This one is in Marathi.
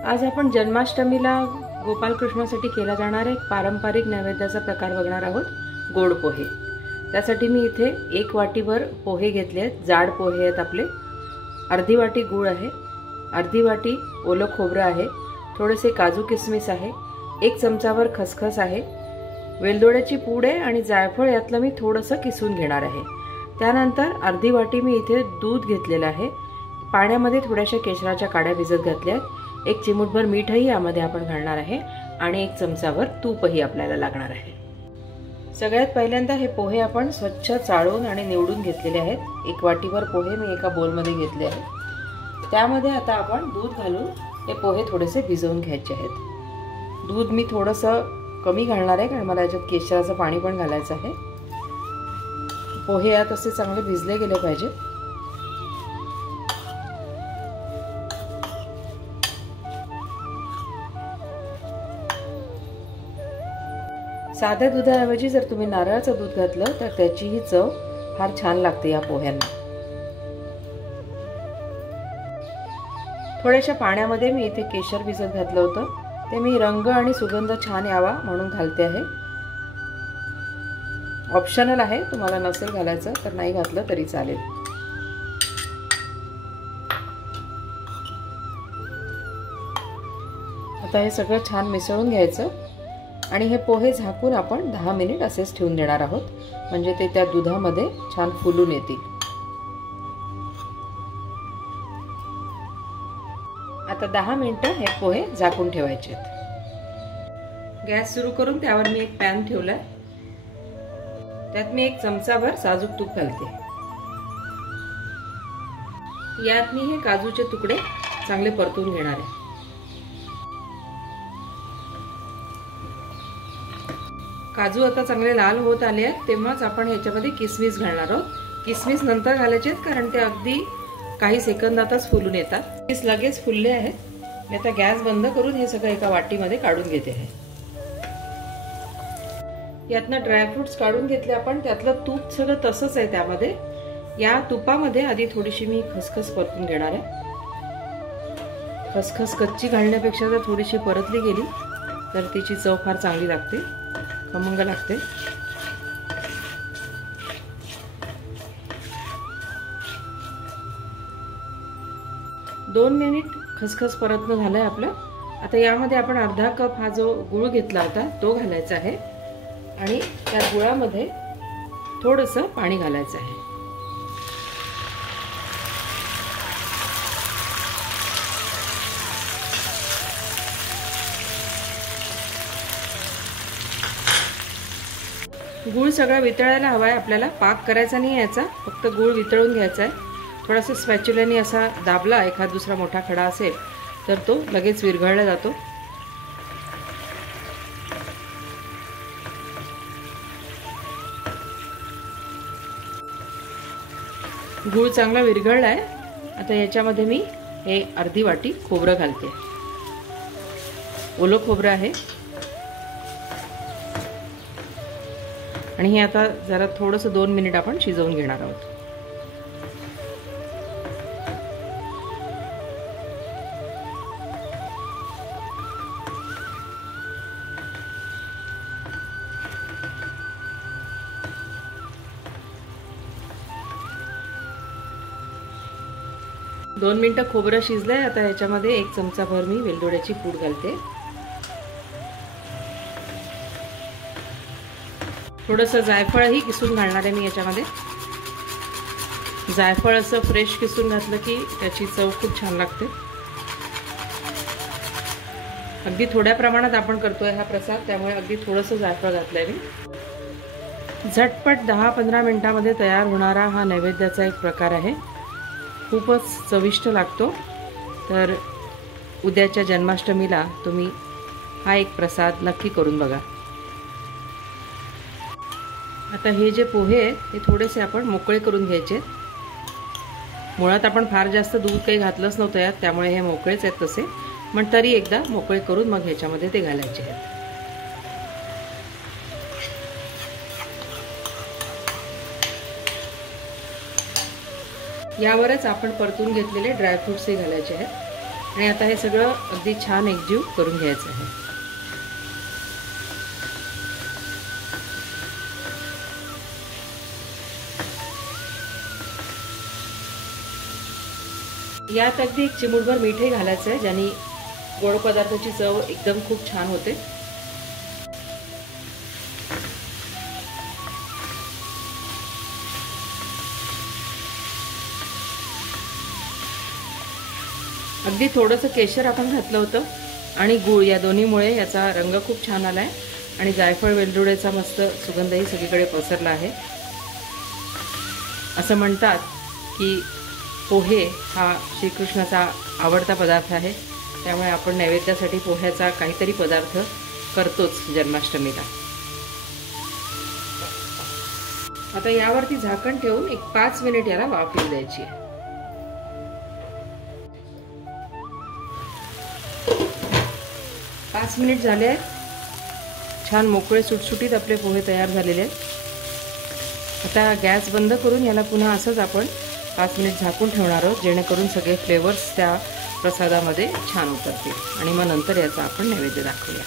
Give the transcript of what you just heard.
आज आपण जन्माष्टमीला गोपालकृष्णासाठी केला जाणार एक पारंपरिक नैवेद्याचा प्रकार बघणार आहोत, गोड पोहे। त्यासाठी मी इथे 1 वाटीभर पोहे घेतले आहेत। जाड पोहे आहेत आपले। अर्धी वाटी गूळ आहे, अर्धी वाटी ओलं खोबरं आहे, थोडेसे काजू किसमिस आहे, 1 चमचाभर खसखस आहे, वेलदोड्याची पूड आहे आणि जायफळ यातलं मी थोडंसं किसून घेणार आहे। त्यानंतर अर्धी वाटी मी इथे दूध घेतलेलं आहे। पाण्यामध्ये थोड्याशा केशराच्या काड्या भिजत घातल्या आहेत। 1 चिमूटभर मीठही यामध्ये आपण घालणार आहे आणि 1 चमचाभर तूपही आपल्याला लागणार आहे। सगळ्यात पहिल्यांदा हे पोहे आपण स्वच्छ चाळून आणि निवडून घेतलेले आहेत। 1 वाटीभर पोहे मी एका बोलमध्ये घेतले आहेत। त्यामध्ये आता आपण दूध घालून हे पोहे थोडेसे भिजवून घ्यायचे आहेत। दूध मी थोडंसं कमी घालणार आहे कारण मला याच्यात केशराचं पाणी पण घालायचं आहे। पोहे यात असे चांगले भिजले गेले पाहिजे। साध्या दुधाऐवजी जर तुम्ही नारळाचं दूध घातलं तर त्याचीही चव फार छान लागते या पोह्यांना। थोड्याशा पाण्यामध्ये मी इथे केशर भिजत घातलं होतं, ते मी रंग आणि सुगंध छान यावा म्हणून घालते आहे। ऑप्शनल आहे, तुम्हाला नसेल घालायचं तर नाही घातलं तरी चालेल। आता हे सगळं छान मिसळून घ्यायचं आणि हे पोहे झाकून आपण 10 मिनिट असेच ठेवून देणार आहोत, म्हणजे ते त्या दुधामध्ये छान फुलून येतील। आता 10 मिनिटं हे पोहे झाकून ठेवायचे आहेत। गॅस सुरू करून त्यावर मी एक पॅन ठेवलाय। त्यात मी 1 चमचाभर साजूक तूप घालते। यात मी हे काजूचे तुकडे चांगले परतून घेणार आहे। काजू आता चांगले लाल होत आले आहेत, तेव्हाच आपण ह्याच्यामध्ये किसमिस घालणार आहोत। किसमिस नंतर घालायचे आहेत कारण ते अगदी काही सेकंदातच फुलून येतात। किसमिस लगेच फुलले आहेत। मी आता गॅस बंद करून हे सगळं एका वाटीमध्ये काढून घेते आहे। यातनं ड्रायफ्रुट्स काढून घेतले आपण, त्यातलं तूप सगळं तसंच आहे त्यामध्ये। या तुपामध्ये आधी थोडीशी मी खसखस परतून घेणार आहे। खसखस कच्ची घालण्यापेक्षा जर थोडीशी परतली गेली तर तिची चव फार चांगली लागते, खमंग लागते। दोन मिनिट खसखस परतणं झालंय आपलं। आता यामध्ये आपण अर्धा कप हा जो गूळ घेतला होता तो घालायचा आहे आणि त्या गुळामध्ये थोडंसं पाणी घालायचं आहे। गूळ सगळा वितळायला हवाय आपल्याला, पाक करायचा नाही याचा, फक्त गूळ वितळून घ्यायचा आहे। थोडासा स्पॅच्युलाने असा दाबला, एखाद दुसरा मोठा खडा असेल तर तो लगेच विरघळला जातो। गूळ चांगला विरघळलाय। आता याच्यामध्ये मी हे अर्धी वाटी खोबरं घालते। ओलं खोबरं आहे आणि हे आता जरा थोडंसं 2 मिनिट आपण शिजवून घेणार आहोत। दोन मिनिटं खोबरं शिजलंय। आता याच्यामध्ये 1 चमचाभर मी वेलदोड्याची पूड घालते। थोडंसं जायफळही किसून घालणार आहे मी याच्यामध्ये। जायफळ असं फ्रेश किसून घातलं की त्याची चव खूप छान लागते। अगदी थोड्या प्रमाणात आपण करतोय हा प्रसाद, त्यामुळे अगदी थोडंसं जायफळ घातलंय मी। झटपट 10-15 मिनिटांमध्ये तयार होणारा हा नैवेद्याचा एक प्रकार आहे। खूपच चविष्ट लागतो। तर उद्याच्या जन्माष्टमीला तुम्ही हा एक प्रसाद नक्की करून बघा। आता हे जे पोहे आहेत ते थोडेसे आपण मोकळे करून घ्यायचे। मुळात आपण फार जास्त दूध काही घातलंच नव्हतं यात, त्यामुळे हे मोकळेच आहेत तसे, पण तरी एकदा मोकळे करून मग ह्याच्यामध्ये ते घालायचे आहेत। यावरच आपण परतून घेतलेले ड्रायफ्रुट्स घालायचे आहेत। आणि आता हे सगळं अगदी छान एकजीव करून घ्यायचं आहे. यात अगदी एक चिमूटभर मीठही घालायचं आहे, ज्याने गोड पदार्थाची चव एकदम खूप छान होते. अगदी थोडंसं केशर आपण घातलं होतं आणि गूळ, या दोन्हीमुळे याचा रंग खूप छान आलाय आणि जायफळ वेलदोड्याचा मस्त सुगंधही सगळीकडे पसरला आहे. असं म्हणतात की पोहे हा श्रीकृष्णाचा आवडता पदार्थ आहे, त्यामुळे आपण नैवेद्यासाठी पोह्याचा काहीतरी पदार्थ करतोच जन्माष्टमीला. आता यावरती झाकण ठेवून एक 5 मिनिट याला वाफ येऊ द्यायची आहे. 5 मिनिट झाले आहेत. छान मोकळे सुटसुटीत आपले पोहे तयार झालेले आहेत. आता गॅस बंद करून याला पुन्हा असंच आपण 5 मिनिट झाकून ठेवणार आहोत, जेणेकरून सगळे फ्लेवर्स त्या प्रसादामध्ये छान उतरतील आणि मग नंतर याचा आपण नैवेद्य दाखवूया.